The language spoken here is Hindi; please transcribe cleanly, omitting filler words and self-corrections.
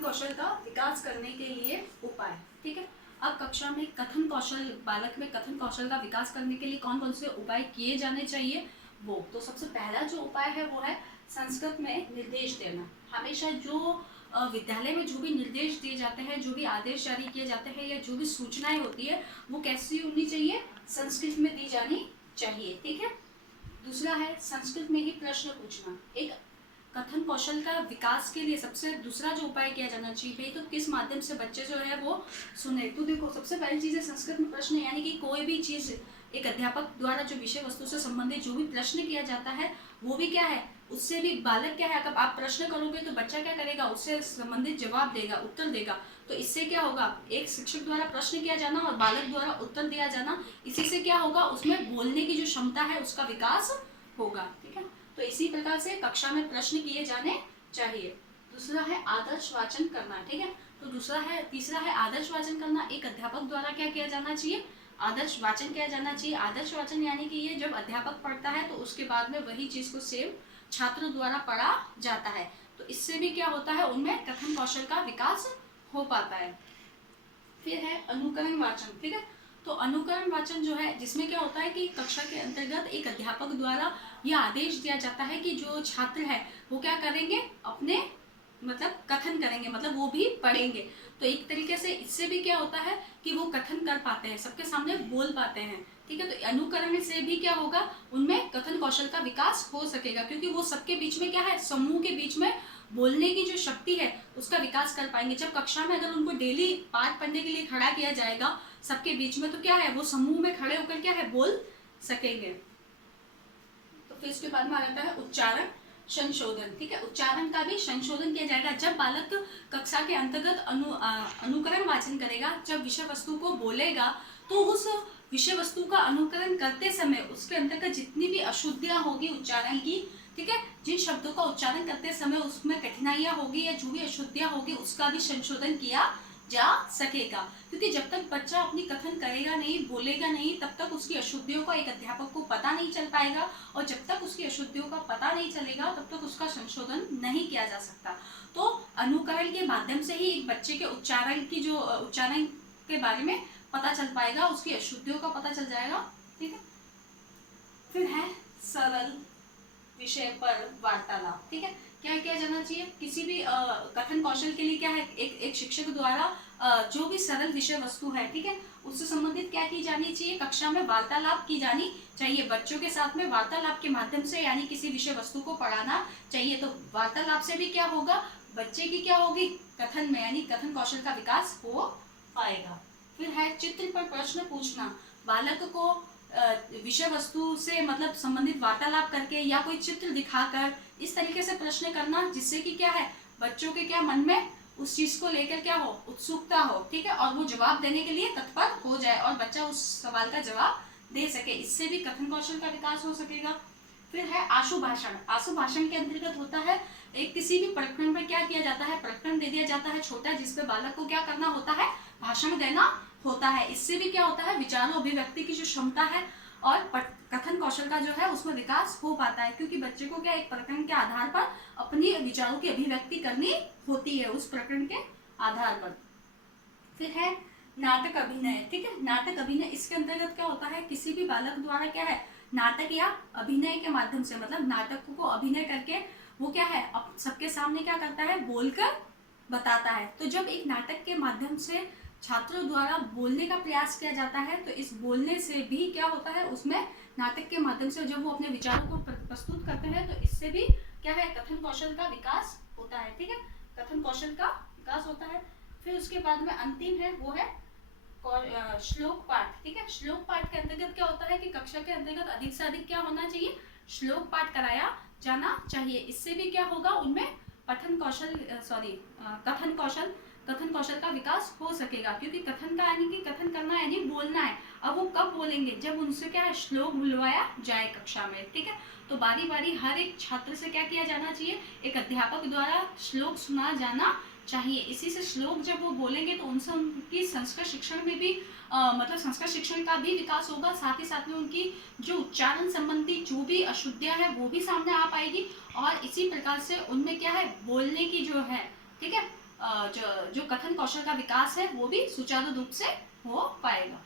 कौशल का विकास करने के लिए उपाय। ठीक है, अब कक्षा में कथन कौशल, बालक में कथन कौशल का विकास करने के लिए कौन कौन से उपाय किए जाने चाहिए वो तो सबसे पहला जो उपाय है वो है संस्कृत में निर्देश देना। हमेशा जो विद्यालय में जो भी निर्देश दिए जाते हैं, जो भी आदेश जारी किए जाते हैं या जो भी सूचनाएं होती है वो कैसी होनी चाहिए, संस्कृत में दी जानी चाहिए। ठीक है, दूसरा है संस्कृत में ही प्रश्न पूछना। एक कथन कौशल का विकास के लिए सबसे दूसरा जो उपाय किया जाना चाहिए भाई, तो किस माध्यम से बच्चे जो है वो सुने। तो देखो सबसे पहली चीज है संस्कृत में प्रश्न, यानी कि कोई भी चीज एक अध्यापक द्वारा जो विषय वस्तु से संबंधित जो भी प्रश्न किया जाता है वो भी क्या है, उससे भी बालक क्या है, अगर आप प्रश्न करोगे तो बच्चा क्या करेगा, उससे संबंधित जवाब देगा, उत्तर देगा। तो इससे क्या होगा, एक शिक्षक द्वारा प्रश्न किया जाना और बालक द्वारा उत्तर दिया जाना, इसी से क्या होगा, उसमें बोलने की जो क्षमता है उसका विकास होगा। ठीक है, तो इसी प्रकार से कक्षा में प्रश्न किए जाने चाहिए। दूसरा है आदर्श वाचन करना। ठीक है, तो तीसरा है आदर्श वाचन करना। एक अध्यापक द्वारा क्या किया जाना चाहिए, आदर्श वाचन किया जाना चाहिए। आदर्श वाचन यानी कि ये जब अध्यापक पढ़ता है तो उसके बाद में वही चीज को सेम छात्रों द्वारा पढ़ा जाता है, तो इससे भी क्या होता है, उनमें कथन कौशल का विकास हो पाता है। फिर है अनुकरण वाचन। ठीक है, तो अनुकरण वाचन जो है, जिसमें क्या होता है कि कक्षा के अंतर्गत एक अध्यापक द्वारा यह आदेश दिया जाता है कि जो छात्र है वो क्या करेंगे, अपने मतलब कथन करेंगे, मतलब वो भी पढ़ेंगे। तो एक तरीके से इससे भी क्या होता है कि वो कथन कर पाते हैं, सबके सामने बोल पाते हैं। ठीक है, तो अनुकरण से भी क्या होगा, उनमें कथन कौशल का विकास हो सकेगा, क्योंकि वो सबके बीच में क्या है, समूह के बीच में बोलने की जो शक्ति है उसका विकास कर पाएंगे। जब कक्षा में अगर उनको डेली पाठ पढ़ने के लिए खड़ा किया जाएगा सबके बीच में, तो क्या है, वो समूह में खड़े होकर क्या है, बोल सकेंगे। तो फिर इसके बाद में आ जाता है उच्चारण संशोधन। ठीक है, उच्चारण का भी संशोधन किया जाएगा। जब बालक कक्षा के अंतर्गत अनुकरण वाचन करेगा, जब विषय वस्तु को बोलेगा, तो उस विषय वस्तु का अनुकरण करते समय उसके अंतर्गत जितनी भी अशुद्धियां होगी उच्चारण की, ठीक है, जिन शब्दों का उच्चारण करते समय उसमें कठिनाइयां होगी या जो भी अशुद्धियां होगी उसका भी संशोधन किया जा सकेगा। क्योंकि जब तक बच्चा अपनी कथन करेगा नहीं, बोलेगा नहीं, तब तक उसकी अशुद्धियों का एक अध्यापक को पता नहीं चल पाएगा, और जब तक उसकी अशुद्धियों का पता नहीं चलेगा तब तक उसका संशोधन नहीं किया जा सकता। तो अनुकरण के माध्यम से ही एक बच्चे के उच्चारण की जो उच्चारण के बारे में पता चल पाएगा, उसकी अशुद्धियों का पता चल जाएगा। ठीक है, फिर है सरल विषय पर वार्तालाप। ठीक है, क्या किया जाना चाहिए, किसी भी कथन कौशल के लिए क्या है, एक शिक्षक द्वारा जो भी सरल विषय वस्तु है, ठीक है, उससे संबंधित क्या की जानी चाहिए, कक्षा में वार्तालाप की जानी चाहिए। बच्चों के साथ में वार्तालाप के माध्यम से यानी किसी विषय वस्तु को पढ़ाना चाहिए। तो वार्तालाप से भी क्या होगा, बच्चे की क्या होगी, कथन में यानी कथन कौशल का विकास हो पाएगा। फिर है चित्र पर प्रश्न पूछना। बालक को विषय वस्तु से मतलब संबंधित वार्तालाप करके या कोई चित्र दिखाकर इस तरीके से प्रश्न करना, जिससे कि क्या है, बच्चों के क्या मन में उस चीज को लेकर क्या हो, उत्सुकता हो। ठीक है, और वो जवाब देने के लिए तत्पर हो जाए और बच्चा उस सवाल का जवाब दे सके, इससे भी कथन कौशल का विकास हो सकेगा। फिर है आशु भाषण। आशु भाषण के अंतर्गत होता है एक किसी भी प्रकरण पर क्या किया जाता है, प्रकरण दे दिया जाता है छोटा, जिसपे बालक को क्या करना होता है, भाषण देना होता है। इससे भी क्या होता है, विचारों अभिव्यक्ति की जो क्षमता है और कथन कौशल का जो है उसमें विकास हो पाता है, क्योंकि बच्चे को क्या एक प्रकरण के आधार पर अपनी विचारों की अभिव्यक्ति करनी होती है उस प्रकरण के आधार पर। फिर है नाटक अभिनय। ठीक है, नाटक अभिनय, इसके अंतर्गत क्या होता है, किसी भी बालक द्वारा क्या है, नाटक या अभिनय के माध्यम से, मतलब नाटक को अभिनय करके वो क्या है, अब सबके सामने क्या करता है, बोलकर बताता है। तो जब एक नाटक के माध्यम से छात्रों द्वारा बोलने का प्रयास किया जाता है, तो इस बोलने से भी क्या होता है, उसमें नाटक के माध्यम से जब वो अपने विचारों को प्रस्तुत करते हैं तो इससे भी क्या है, कथन कौशल का विकास होता है। ठीक है, कथन कौशल का विकास होता है। फिर उसके बाद में अंतिम है वो है श्लोक पाठ। ठीक है, श्लोक पाठ के अंतर्गत क्या होता है कि कक्षा के अंतर्गत अधिक से अधिक क्या होना चाहिए, श्लोक पाठ कराया जाना चाहिए। इससे भी क्या होगा, उनमें कथन कौशल का विकास हो सकेगा, क्योंकि कथन का यानी कि कथन करना यानी बोलना है। अब वो कब बोलेंगे, जब उनसे क्या है, श्लोक बुलवाया जाए कक्षा में। ठीक है, तो बारी बारी हर एक छात्र से क्या किया जाना चाहिए, एक अध्यापक द्वारा श्लोक सुना जाना चाहिए। इसी से श्लोक जब वो बोलेंगे तो उनसे उनकी संस्कृत शिक्षण में भी मतलब संस्कृत शिक्षण का भी विकास होगा, साथ ही साथ में उनकी जो उच्चारण संबंधी जो भी अशुद्धियां है वो भी सामने आ पाएगी, और इसी प्रकार से उनमें क्या है, बोलने की जो है, ठीक है, जो कथन कौशल का विकास है वो भी सुचारू रूप से हो पाएगा।